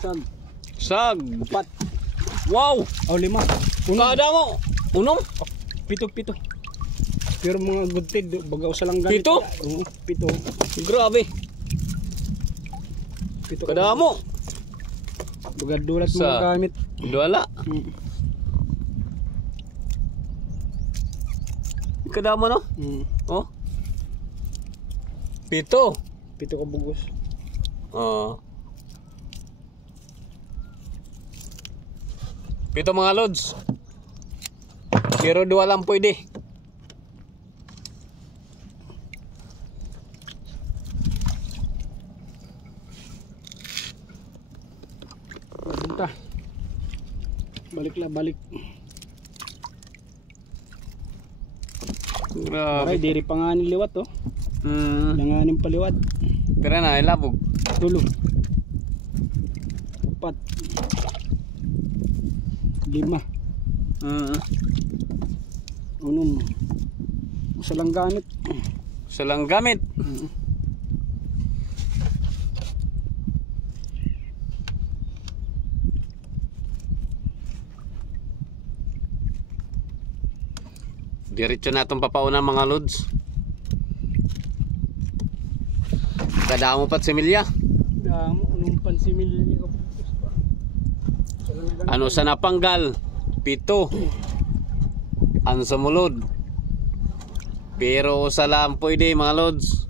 Sag. Sag. 4. Wow. O 5. Kada mo. Unom. 7. Pero mga gudtid, baga usa lang ganit. 7? Oo, 7. Grabe. 7 Kada mo. Baga dulat mga gamit. Duwala. Kada mo no? Oh. 7. 7 ka bugos. Oo. 7 mga lods. Pero 2 lang pwede. Punta. Balik la, balik. Grabe. Ay, diri pa nga ni liwat oh. Langanin paliwat. Pero na, ilabog. 3. 4. 5. Unom. Usa lang gamit. Sa lang gamit. Diretso na itong papauna mga lods. Kadamo pat similya. Damo, unong pansimil. Ano sa napanggal? 7. Ang sumulod. Pero sa lang pwede mga lods.